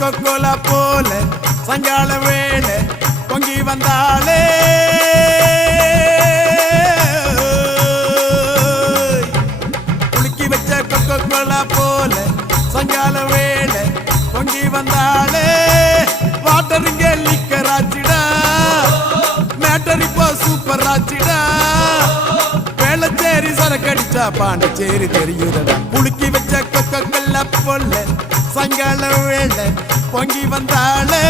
Coca-Cola போல சாயங்கால வேளை பொங்கி வந்தாளே குலுக்கி வச்ச கொக்கோலா போல சாயங்கால வேளை பொங்கி வந்தாளே வாட்டருங்க லிக்கர் ஆச்சிடா மேட்டர் இப்போ சூப்பர் ஆச்சிடா வேளச்சேரி சரக்கடிச்சா பாண்டிச்சேரி தெரியுதடா குலுக்கி வச்ச கொக்கோலா போல சாயங்கால வேளை பொங்கி வந்தாளே